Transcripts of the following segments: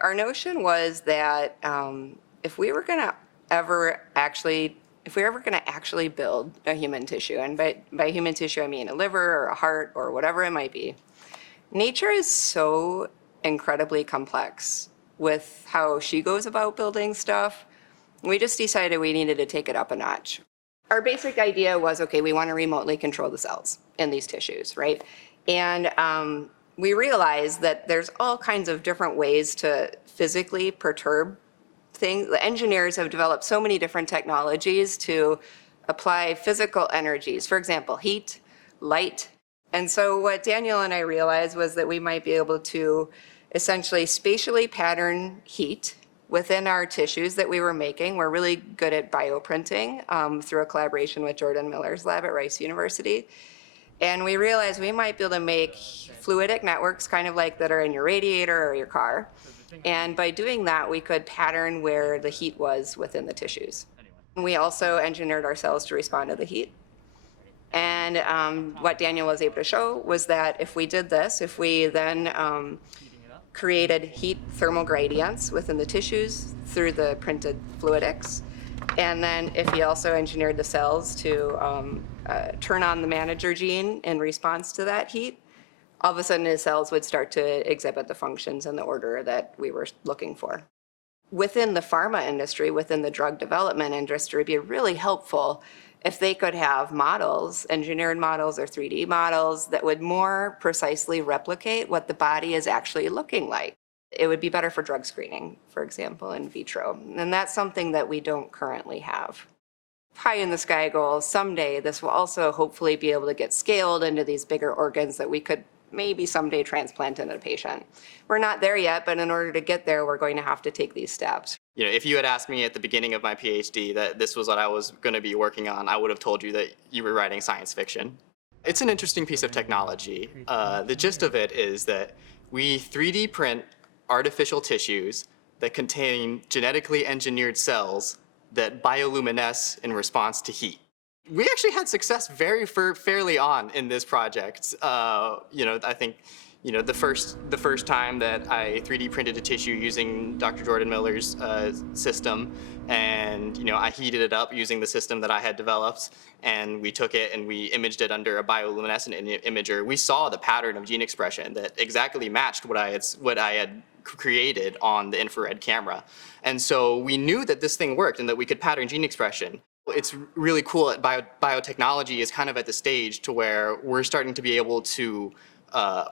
Our notion was that if we were going to ever actually, if we were ever going to actually build a human tissue, and by human tissue I mean a liver or a heart or whatever it might be, nature is so incredibly complex with how she goes about building stuff. We just decided we needed to take it up a notch. Our basic idea was, okay, we want to remotely control the cells in these tissues, right? And we realized that there's all kinds of different ways to physically perturb things. The engineers have developed so many different technologies to apply physical energies, for example, heat, light. And so what Daniel and I realized was that we might be able to essentially spatially pattern heat within our tissues that we were making. We're really good at bioprinting through a collaboration with Jordan Miller's lab at Rice University. And we realized we might be able to make fluidic networks kind of like that are in your radiator or your car. And by doing that, we could pattern where the heat was within the tissues. We also engineered our cells to respond to the heat. And what Daniel was able to show was that if we did this, if we then created heat thermal gradients within the tissues through the printed fluidics, and then if he also engineered the cells to turn on the manager gene in response to that heat, all of a sudden his cells would start to exhibit the functions in the order that we were looking for. Within the pharma industry, within the drug development industry, it'd be really helpful if they could have models, engineered models or 3D models that would more precisely replicate what the body is actually looking like. It would be better for drug screening, for example, in vitro. And that's something that we don't currently have. Pie in the sky goal, someday this will also hopefully be able to get scaled into these bigger organs that we could maybe someday transplant in a patient. We're not there yet, but in order to get there, we're going to have to take these steps. You know, if you had asked me at the beginning of my PhD that this was what I was going to be working on, I would have told you that you were writing science fiction. It's an interesting piece of technology. The gist of it is that we 3D print artificial tissues that contain genetically engineered cells that bioluminesce in response to heat. We actually had success fairly on in this project. I think, the first time that I 3D printed a tissue using Dr. Jordan Miller's system, and I heated it up using the system that I had developed, and we took it and we imaged it under a bioluminescent imager. We saw the pattern of gene expression that exactly matched what I had created on the infrared camera, and so we knew that this thing worked and that we could pattern gene expression. It's really cool that biotechnology is kind of at the stage to where we're starting to be able to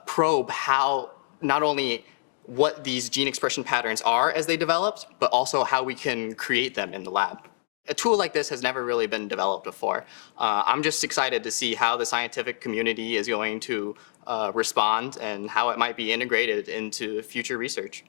probe how, not only what these gene expression patterns are as they developed, but also how we can create them in the lab. A tool like this has never really been developed before. I'm just excited to see how the scientific community is going to respond and how it might be integrated into future research.